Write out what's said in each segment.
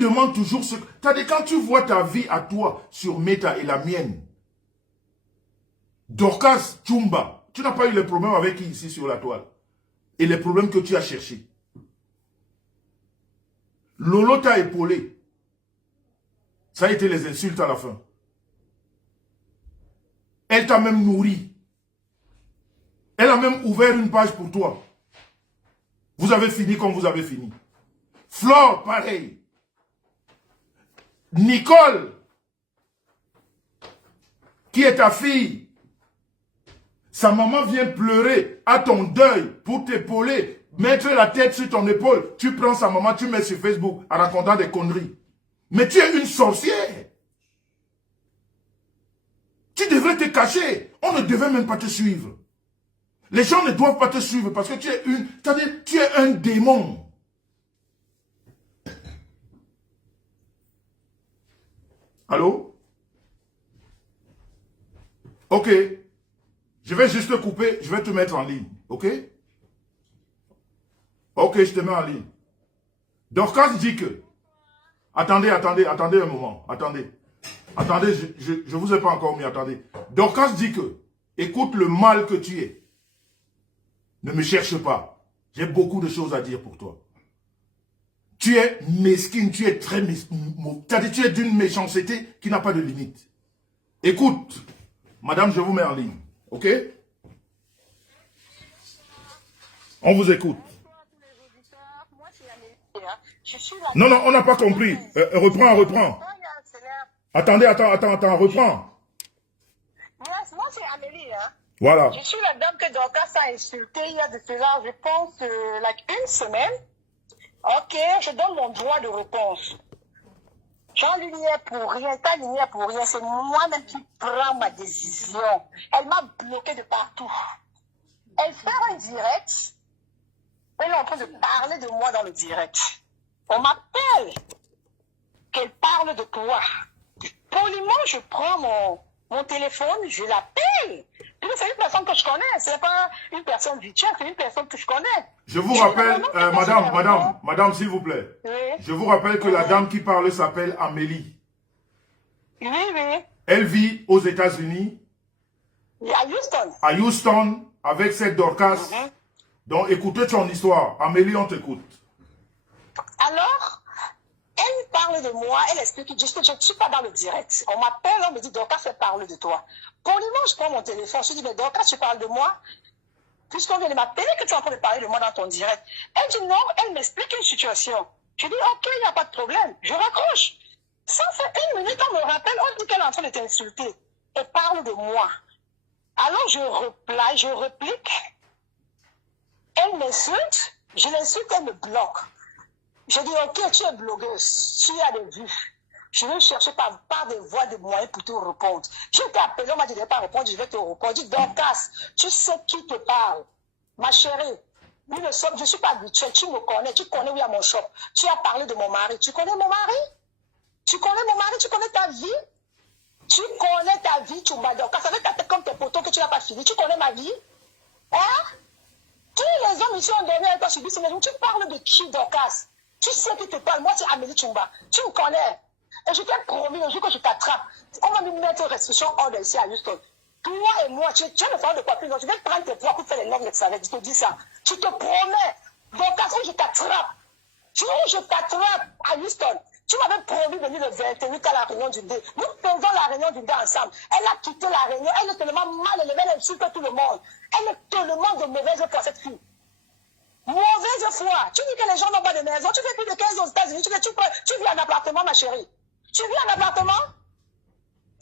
demandes toujours ce... C'est-à-dire, quand tu vois ta vie à toi sur Meta et la mienne, Dorcas Chumba, tu n'as pas eu les problèmes avec qui ici sur la toile? Et les problèmes que tu as cherchés. Lolo t'a épaulé. Ça a été les insultes à la fin. Elle t'a même nourri. Elle a même ouvert une page pour toi. Vous avez fini comme vous avez fini. Flore, pareil. Nicole, qui est ta fille, sa maman vient pleurer à ton deuil pour t'épauler, mettre la tête sur ton épaule. Tu prends sa maman, tu mets sur Facebook en racontant des conneries. Mais tu es une sorcière. Tu devrais te cacher. On ne devait même pas te suivre. Les gens ne doivent pas te suivre parce que tu es une... C'est-à-dire, tu es un démon. Allô? Ok. Je vais juste te couper, je vais te mettre en ligne. Ok? Ok, je te mets en ligne. Dorcas dit que... Attendez un moment. Attendez, je vous ai pas encore mis, attendez. Dorcas dit que, écoute le mal que tu es. Ne me cherche pas. J'ai beaucoup de choses à dire pour toi. Tu es mesquine, tu es très mesquine. Tu es d'une méchanceté qui n'a pas de limite. Écoute, madame, je vous mets en ligne. Ok? On vous écoute. Non, on n'a pas compris. Reprends. Attendez, reprends. Moi, c'est Amélie, hein. Voilà. Je suis la dame que Dorcas a insultée il y a de cela, je pense, une semaine. Ok, je donne mon droit de réponse. Jean Lumière pour rien, ta lumière pour rien, c'est moi-même qui prends ma décision. Elle m'a bloqué de partout. Elle fait un direct. Elle est en train de parler de moi dans le direct. On m'appelle qu'elle parle de toi. Poliment, je prends mon téléphone, je l'appelle. C'est une personne que je connais, ce n'est pas une personne virtuelle, c'est une personne que je connais. Je vous rappelle, madame, s'il vous plaît. Oui. Je vous rappelle que la dame qui parle s'appelle Amélie. Oui. Elle vit aux États-Unis. À Houston. À Houston, avec cette Dorcas. Donc, écoutez ton histoire. Amélie, on t'écoute. Alors, elle parle de moi, elle explique que je ne suis pas dans le direct. On m'appelle, on me dit, Dorcas, elle parle de toi. Poliment, je prends mon téléphone, je dis, mais Dorcas, tu parles de moi? Puisqu'on vient de m'appeler que tu es en train de parler de moi dans ton direct. Elle dit non, elle m'explique une situation. Je dis, ok, il n'y a pas de problème. Je raccroche. Ça fait une minute, on me rappelle, on dit qu'elle est en train de t'insulter. Elle parle de moi. Alors je réplique. Elle m'insulte, je l'insulte, elle me bloque. Je dis, ok, tu es blogueuse, tu as des vues. Je vais chercher par des voies de moyens pour te répondre. Je t'ai appelé, on m'a dit de ne pas répondre, je vais te répondre. Je dis, Dorcas, tu sais qui te parle. Ma chérie, je ne suis pas habituée, tu me connais, tu connais où il y a mon shop. Tu as parlé de mon mari. Tu connais mon mari? Tu connais mon mari? Tu connais ta vie? Tu connais ta vie, tu m'as Dorcas. Ça veut dire comme tes potos que tu n'as pas fini. Tu connais ma vie? Hein? Tous les hommes ici ont donné à toi sur lui, mais tu parles de qui, Dorcas? Tu sais qui te parle. Moi, c'est Amélie Chumba. Tu me connais. Et je t'ai promis, le jour que je t'attrape, on va me mettre restriction hors d'ici à Houston. Toi et moi, tu as le salon de coiffure, donc je vais prendre tes poids pour faire les normes de ça. Je te dis ça. Je te promets. Dorcas, où je t'attrape. Je t'attrape à Houston. Tu m'avais promis de venir le 28 à la réunion du dé. Nous faisons la réunion du dé ensemble. Elle a quitté la réunion. Elle est tellement mal élevée, elle insulte tout le monde. Elle est tellement de mauvaise foi, cette fille. Mauvaise foi. Tu dis que les gens n'ont pas de maison. Tu fais plus de 15 aux États-Unis. Tu vis en appartement, ma chérie. Tu vis en appartement?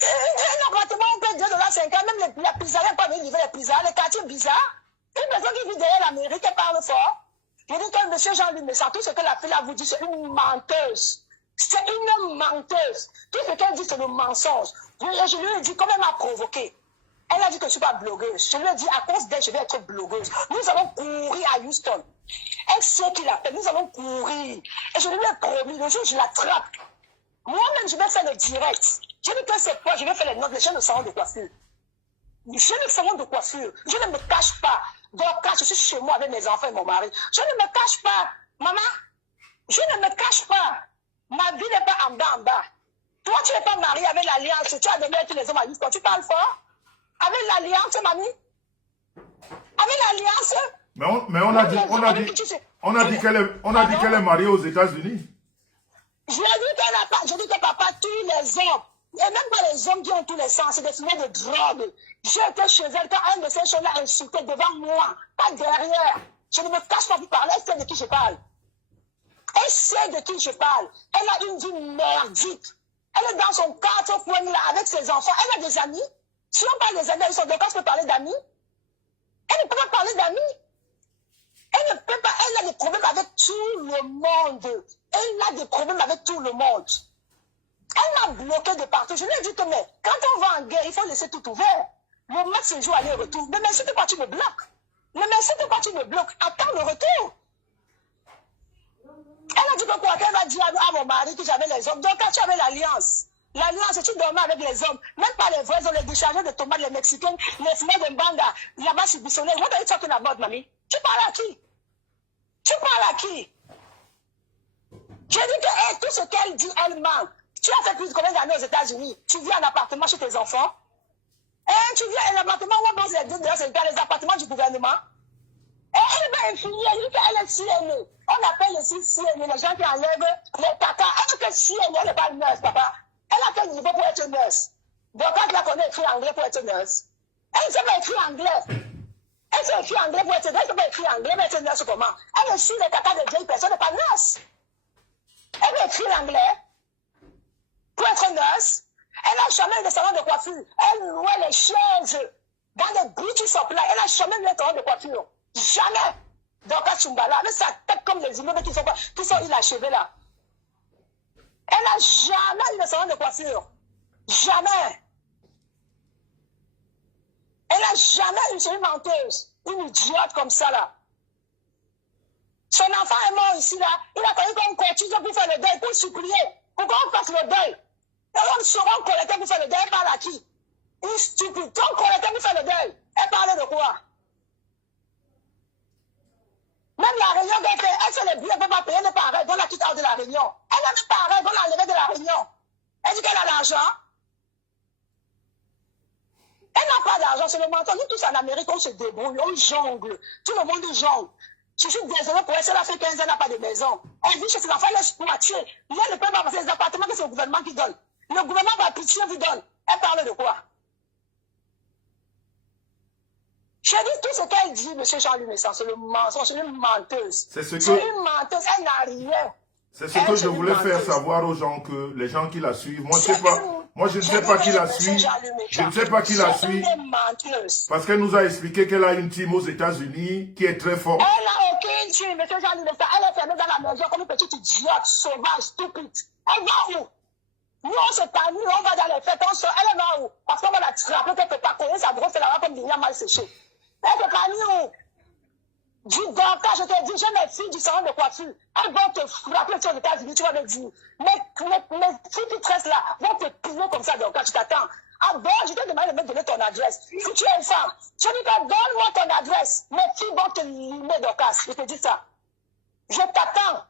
Un appartement, on paye $2,50. Même la pizzeria, pas venir livrer les pizzas. Les quartiers bizarres. Une personne qui vit derrière l'Amérique, elle parle fort. Je dis que monsieur Jean-Luc Messard, tout ce que la fille a vous dit, c'est une menteuse. C'est une menteuse. Tout ce qu'elle dit, c'est le mensonge. Je lui ai dit, comme elle m'a provoqué. Elle a dit que je ne suis pas blogueuse. Je lui ai dit, à cause d'elle, je vais être blogueuse. Nous allons courir à Houston. Elle sait qu'il appelle. Nous allons courir. Et je lui ai promis, le jour où je l'attrape, moi-même, je vais faire le direct. Je dis que c'est quoi? Je vais faire les notes, les chaînes de salon de coiffure. J'ai le salon de coiffure. Je ne me cache pas. Donc, quand je suis chez moi avec mes enfants et mon mari, je ne me cache pas. Maman, je ne me cache pas. Ma vie n'est pas en bas, en bas. Toi, tu n'es pas marié avec l'alliance. Tu as donné tous les hommes à Houston. Tu parles fort? Avec l'alliance, mamie? Avec l'alliance? Mais on a dit qu'elle est mariée aux États-Unis. Je dis que papa tue les hommes. Et même pas les hommes qui ont tous les sens, c'est des fumées de drogue. J'étais chez elle quand un de ces choses-là a insulté devant moi, pas derrière. Je ne me cache pas pour parler, elle sait de qui je parle. Elle sait de qui je parle. Elle a une vie merdique. Elle est dans son 4 coins là avec ses enfants. Elle a des amis. Si on parle des amis, ils sont d'accord, je peux parler d'amis. Elle ne peut pas parler d'amis. Elle ne peut pas, elle a des problèmes avec tout le monde. Elle a des problèmes avec tout le monde. Elle m'a bloqué de partout. Je lui ai dit que mais, quand on va en guerre, il faut laisser tout ouvert. Le match se joue aller-retour. Mais merci de quoi tu me bloques. Mais merci de quoi tu me bloques. Attends le retour. Elle a dit que quoi? Elle va dire à mon mari que j'avais les hommes. Donc quand tu avais l'alliance, l'alliance, tu dormais avec les hommes. Même pas les vrais, on les déchargeait de tomates, les Mexicains, les fumeurs de Mbanga, là-bas sur Bissonnais. What are you talking about, mamie? Tu parles à qui? Tu parles à qui? Je dis que hey, tout ce qu'elle dit, elle ment. Tu as fait plus de combien d'années aux États-Unis? Tu vis en appartement chez tes enfants? Tu vis en appartement où on les appartements du gouvernement? Elle va infilier, elle dit qu'elle est CNE. On appelle aussi CNE, les gens qui enlèvent les tatas. Elle dit que CNE, elle n'est pas nurse, papa. Elle a quel niveau pour être nurse? Donc quand elle connaît écrit anglais pour être nurse. Elle ne sait pas écrire anglais. Elle sait écrire anglais pour être nurse. Elle ne sait pas écrire anglais pour être nurse comment? Elle est sur les tatas de vieilles personnes, elle n'est pas nurse. Elle veut écrire anglais pour être nurse. Elle n'a jamais eu de salon de coiffure. Elle louait les chaises dans des beauty supply. Elle n'a jamais eu de salon de coiffure. Jamais. Donc, à Chumbala, avec sa tête comme les immeubles qui sont inachevés là. Elle n'a jamais eu de salon de coiffure. Jamais. Elle n'a jamais eu une menteuse. Une idiote comme ça là. Son enfant est mort ici là. Il a fallu qu'on continue pour faire le deuil, pour supplier, pour qu'on fasse le deuil. Et on saura collecter pour faire le deuil. Elle parle à qui? Une stupide. Donc collecter pour faire le deuil. Elle parle de quoi? Même la réunion qu'elle fait, elle fait les billets, elle ne peut pas payer les parents, on la quitte hors de la réunion. Elle a des parents, on l'a enlevé de la réunion. Elle dit qu'elle a l'argent. Elle n'a pas d'argent, c'est le menton. Nous tous en Amérique, on se débrouille, on jongle. Tout le monde jongle. Je suis désolé pour elle, elle a fait 15 ans, elle n'a pas de maison. Elle vit chez ses enfants, elle est squattée. Il y a le peuple à passer les appartements que c'est le gouvernement qui donne. Le gouvernement par pitié vous donne. Elle parle de quoi? Je dis tout ce qu'elle dit, M. Jean-Luc Messant, c'est le mensonge, c'est une menteuse. C'est une menteuse, elle n'a rien. C'est ce que je voulais faire savoir aux gens, que les gens qui la suivent. Moi, je ne sais pas. Moi, je ne sais pas qui la suit. Je ne sais pas qui la suit. Parce qu'elle nous a expliqué qu'elle a une team aux États-Unis qui est très forte. Elle n'a aucune team, M. Jean-Luc Messant. Elle est fermée dans la maison comme une petite idiote, sauvage, stupide. Elle va où? Nous, on se tannue, on va dans les fêtes, on sort. Elle va où? Parce qu'on va la frapper quelque part, connaître sa grosse, elle va comme Lilian mal séché. Elle est parmi où? Du Dorcas, je te dis, j'ai mes filles du salon de coiffure. Elles vont te frapper aux États-Unis, tu vas me dire. Mes filles qui tressent là vont te piller comme ça, Dorcas, tu t'attends. Ah bon, je t'ai demandé de me donner ton adresse. Si tu es une femme, je dis que donne-moi ton adresse. Mes filles vont te limer, Dorcas, je te dis ça. Je t'attends.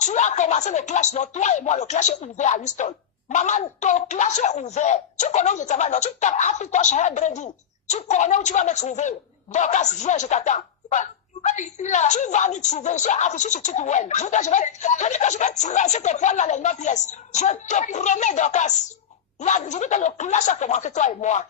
Tu as commencé le clash, non? Toi et moi, le clash est ouvert à Houston. Maman, ton clash est ouvert. Tu connais où je travaille, non? Tu tapes Africa Share Breeding. Tu connais où tu vas me trouver. Dorcas, viens, je t'attends. Tu vas me trouver. Je suis affiché sur TikTok. Je dis que je vais tirer cette poils là, les 9 pièces. Je te promets, Dorcas. Je dis que le clash a commencé, toi et moi.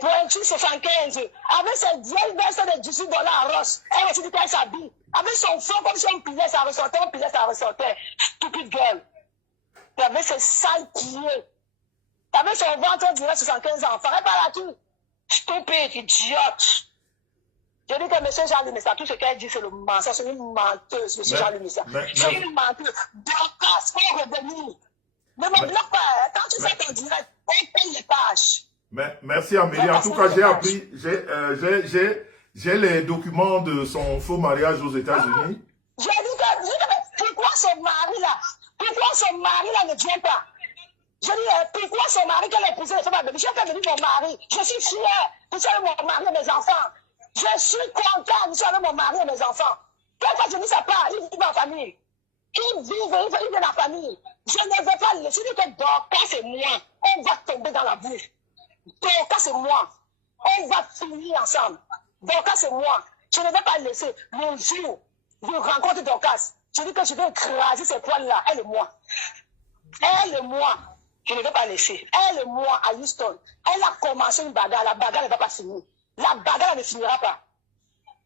Pointu 75. Avec ses vieilles vestes de 18 $ à Ross. Elle aussi dit qu'elle s'habille. Avec son fond, comme si on pilait, ça ressortait, on pilait, ça ressortait. Stupide gueule. Et avec ses sales pieds. Avec son ventre, on dirait 75 enfants. Elle parle à qui? Stupide, idiote. Je dis que M. Jean-Luc Messant, tout ce qu'elle dit, c'est le mensonge, c'est une menteuse, M. Jean-Luc Messant. C'est une menteuse. Dorcas, faut revenir. Ne me bloque pas. Quand tu fais ton direct, on paye les pages. Merci Amélie. En tout cas, j'ai appris, j'ai les documents de son faux mariage aux États-Unis. J'ai dit que, pourquoi son mari là ne vient pas? Je dis, pourquoi son mari, qu'elle a épousé les femmes à bébé? Je vais venir mon mari. Je suis fière. Je suis avec mon mari et mes enfants. Je suis contente. Je suis avec mon mari et mes enfants. Quelquefois je dis ça part, il vit en famille. Il vit dans la famille. Je ne vais pas laisser que Dorcas et moi, on va tomber dans la boue. Dorcas et moi, on va finir ensemble. Dorcas et moi, je ne vais pas laisser le jour où je rencontre Dorcas. Je dis que je vais écraser ces poils-là, elle et moi. Elle et moi, je ne vais pas laisser. Elle et moi à Houston, elle a commencé une bagarre. La bagarre ne va pas finir. La bagarre ne finira pas.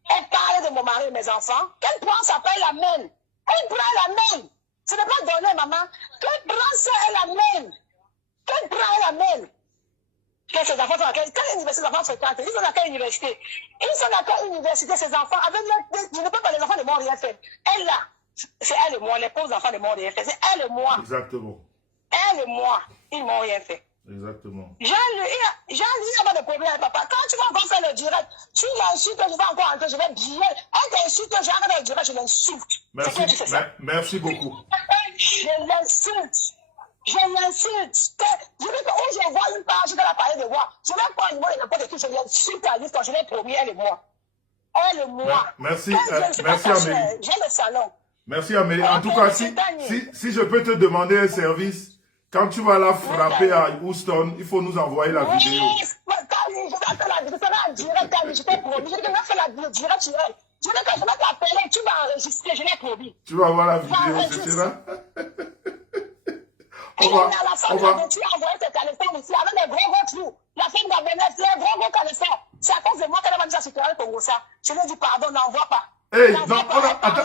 Elle parlait de mon mari et mes enfants. Qu'elle prend ça, elle l'amène. Elle prend, elle l'amène. Ce n'est pas donné, maman. Qu'elle prend ça, elle l'amène. Qu'elle prend, elle l'amène. Que ses enfants sont à quelle université les enfants fréquentent? Ils sont à quelle université? Ils sont à quelle université, ces enfants? Avec je ne peux pas, les enfants ne m'ont rien fait. Elle là, c'est elle et moi, les pauvres enfants ne m'ont rien fait. C'est elle et moi. Exactement. Elle et moi, ils ne m'ont rien fait. Exactement. Jean-Louis, il n'y a pas de problème, papa. Quand tu vas encore faire le direct, tu l'insultes, je vais encore entrer, je vais bien. Elle t'insulte, j'arrête le direct, je l'insulte. Merci, merci beaucoup. Je l'insulte. Je l'insulte. Je veux que où je vois une page dans la parole de moi, je vais prendre le mot de n'importe qui, je l'insulte à lui quand je l'ai promis, elle et moi. Elle et moi. Merci, merci Amélie. J'ai le salon. Merci Amélie. En tout cas, si je peux te demander un service, quand tu vas la frapper à Houston, il faut nous envoyer la vidéo. Oui, je vais faire la vidéo, ça va en direct, je t'ai promis. Je vais faire la vidéo direct sur elle. Je vais t'appeler, tu vas enregistrer, je l'ai promis. Tu vas voir la vidéo, c'est ça? Tu as envoyé tes calestons ici avec des gros trous. La femme gabonaise, les gros calestons. C'est à cause de moi qu'elle a mis ça sur le Congo. Je lui ai dit pardon, n'envoie pas. Hey, non,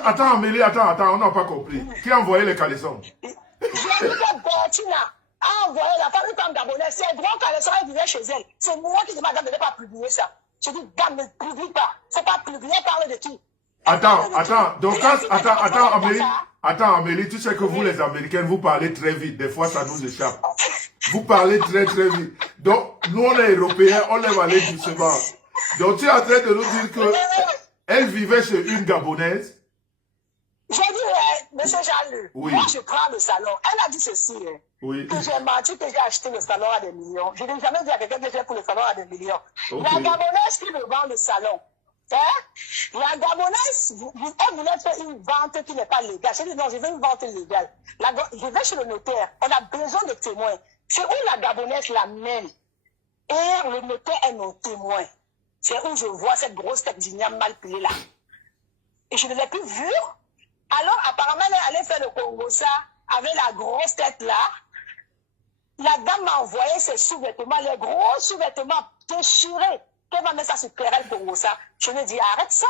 attends Amélie, attends, on n'a pas compris. Qui a envoyé les calestons? J'ai dit que Bertina a envoyé la femme gabonaise. Ces gros calestons, elle vivait chez elle. C'est moi qui demande de ne pas publier ça. Je dis, dame, ne publie pas. C'est pas publié, parle de qui? Attends, donc, attends, Amélie, tu sais que vous, les Américaines, vous parlez très vite. Des fois, ça nous échappe. Vous parlez très, très vite. Donc, nous, on est Européens, on aime aller doucement. Donc, tu es en train de nous dire que elle vivait chez une Gabonaise. J'ai dit, monsieur Jean-Luc, oui. Moi, je prends le salon. Elle a dit ceci, oui. Que j'ai menti, que j'ai acheté le salon à des millions. Je n'ai jamais dit à quelqu'un que j'ai pour le salon à des millions. Okay. La Gabonaise qui me vend le salon. La Gabonaise, elle voulait faire une vente qui n'est pas légale. J'ai dit non, je veux une vente légale. Je vais chez le notaire. On a besoin de témoins. C'est où la Gabonaise l'amène. Et le notaire est mon témoin. C'est où je vois cette grosse tête d'igname mal pliée là. Et je ne l'ai plus vue. Alors, apparemment, elle allait faire le Congo ça avec la grosse tête là. La dame m'a envoyé ses sous-vêtements, les gros sous-vêtements déchirés. Elle va mettre ça sur Perel Congo ça. Je lui ai dit, arrête ça.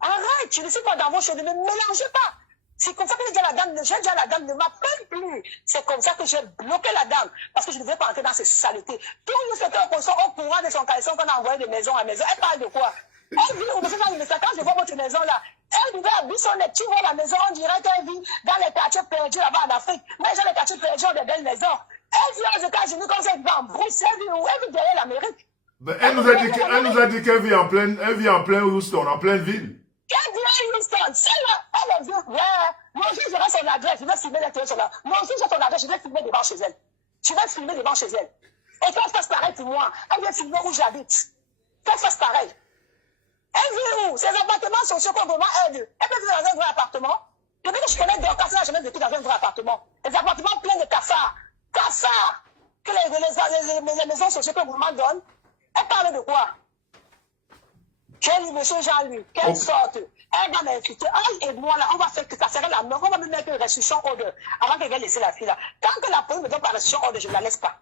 Arrête, je ne suis pas dans vos choses, ne me mélangez pas. C'est comme ça que j'ai dit à la dame, ne m'appelle plus. C'est comme ça que j'ai bloqué la dame. Parce que je ne veux pas entrer dans ces saletés. Tous nous c'était au courant de son caleçon qu'on a envoyé de maison à maison. Elle parle de quoi? Elle vit au dessus de quand je vois votre maison là. Elle vivait à Bissonnette. Tu vois la maison, on dirait qu'elle vit dans les quartiers perdus là-bas en Afrique. Mais dans les quartiers perdus, ont des belles maisons. Elle vit aux États-Unis comme ça, elle vit en Bruxelles, elle vit derrière l'Amérique. Elle nous a dit qu'elle vit en plein Houston, en pleine ville. Qu'elle vit à Houston, elle vit, moi aussi j'aurai son adresse, je vais filmer l'intérieur sur là. Moi aussi j'ai son adresse, je vais filmer devant chez elle. Je vais filmer devant chez elle. Et qu'elle fasse pareil pour moi, elle vient filmer où j'habite. Qu'elle fasse pareil. Elle vit où? Ces appartements sociaux qu'on demande aide. Elle peut vivre dans un vrai appartement. Depuis que je connais Dorcas, elle n'a jamais vécu dans un vrai appartement. Les appartements pleins de cafards. Cafards! Que les maisons sociales que le gouvernement donne. Elle parle de quoi? J'ai dit, monsieur Jean-Luc, qu'elle sorte. Elle va m'inviter. Elle et moi, là, on va faire que ça serait la mort. On va me mettre une restriction order avant qu'elle vienne laisser la fille là. Tant que la police ne donne pas restriction order, je ne la laisse pas.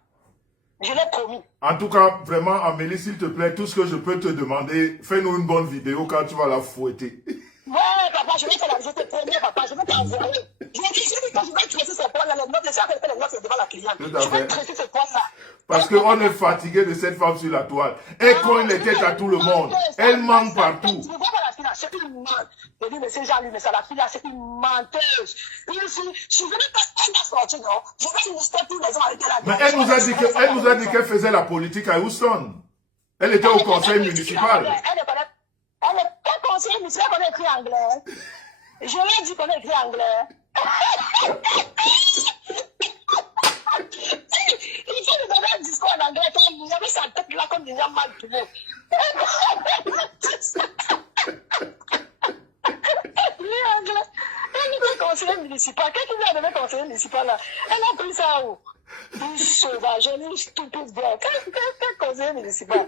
Je l'ai promis. En tout cas, vraiment, Amélie, s'il te plaît, tout ce que je peux te demander, fais-nous une bonne vidéo quand tu vas la fouetter. Ouais, papa, je vais faire la vidéo, je te promets, papa, je vais t'envoyer. Je dis que je vais traiter ce point-là, les notes, les appels, les notes devant la cliente. Je vais traiter ce point-là. Parce qu'on est fatigué de cette femme sur la toile. Elle cogne les têtes à tout le monde. Elle ment partout. Tu ne vois pas la fille là, c'est une menteuse. Je dis, mais c'est Jean-Luc, mais ça, la fille là, c'est une menteuse. Je venais pas, elle m'a sorti, non. Je vais lister tous les gens avec elle. Mais elle nous a dit qu'elle faisait la politique à Houston. Elle était au conseil municipal. Elle n'est pas conseiller municipal qu'on écrit anglais. Je lui ai dit qu'on écrit anglais. Il faut lui donner un discours en anglais. Il avait sa tête là comme des gens mal trouvés. Lui anglais. Elle était conseiller municipal. Qu'est-ce qu'il a donné conseiller municipal là? Elle a pris ça où? Une sauvage, une stupide girl. Quel conseiller municipal?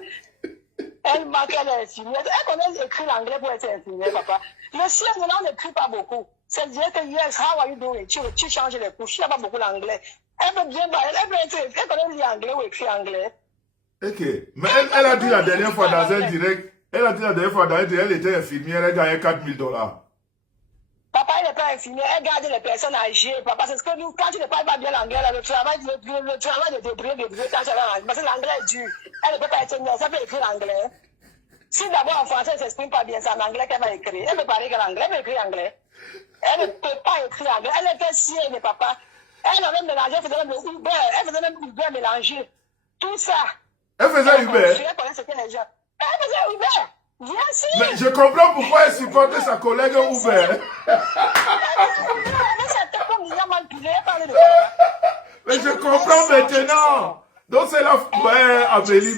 Elle m'a qu'elle est infirmière. Elle connaît écrit l'anglais pour être infirmière, papa. Le ciel, maintenant, on n'écrit pas beaucoup. C'est dire que yes, how are you doing? Tu changes les couches. Il n'y a pas beaucoup l'anglais. Elle peut bien, elle connaît lire anglais ou écrire anglais. Ok. Mais elle a dit la dernière fois dans un direct, elle était infirmière, elle gagnait $4,000. Papa, elle n'est pas infirmière, elle garde les personnes âgées. Papa, c'est ce que nous, quand tu ne parles pas bien l'anglais, le travail de débrouiller, parce que l'anglais est dur. Elle ne peut pas être nurse, elle peut écrire l'anglais. Si d'abord en français, elle ne s'exprime pas bien, c'est en anglais qu'elle va écrire. Elle peut parler que l'anglais, elle peut écrire anglais. Elle ne peut pas écrire anglais. Elle était sienne, papa. Elle avait mélangé, elle faisait même le Uber, elle faisait même Uber mélangé. Tout ça. Elle faisait Uber. Elle connaissait les gens. Elle faisait Uber. Bien sûr. Mais je comprends pourquoi elle supportait sa collègue Uber. Mais je comprends maintenant. Donc c'est la... Ouais, Amélie,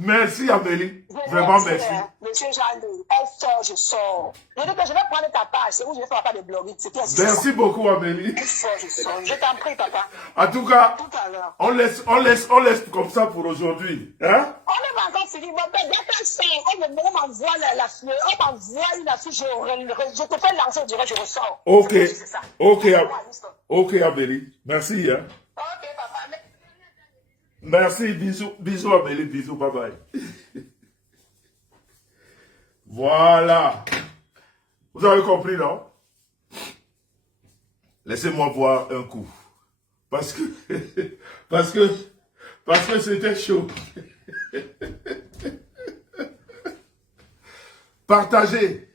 merci Amélie. Vraiment merci. Monsieur Jean-Louis, elle sort, je sors. Je dis que je vais prendre ta page, c'est où je vais faire pas de blogging. Merci beaucoup Amélie. Elle sort, je sors. Je t'en prie, papa. En tout cas, tout à l'heure. On laisse comme ça pour aujourd'hui. Hein? On est pas encore fini. Dès qu'elle sort, on m'envoie la fleur, on m'envoie une affiche, je te fais lancer, je dirais, je ressors. Ok. Ok Amélie. Merci. Hein? Ok, papa. Merci, bisous Amélie, bisous, bye bye. Voilà. Vous avez compris, non? Laissez-moi boire un coup. Parce que c'était chaud. Partagez.